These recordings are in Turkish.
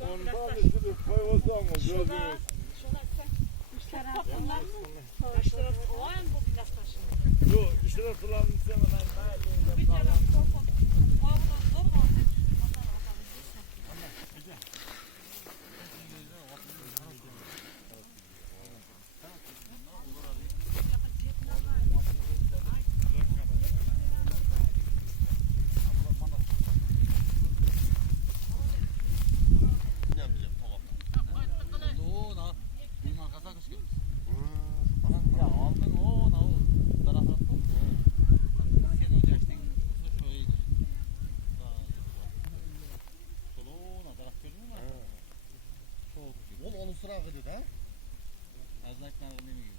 Ondan üstünü koyuyorsan o gözünüz. Yok, işte sulanın semen bir Onu sıra gidiyor ha? Azlaktan ne mi?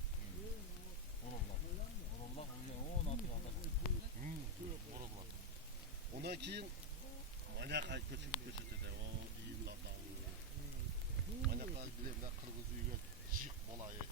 Orollar. Orollar o ne yapıyor adam? Orollar. Ona keyin manyak köçük.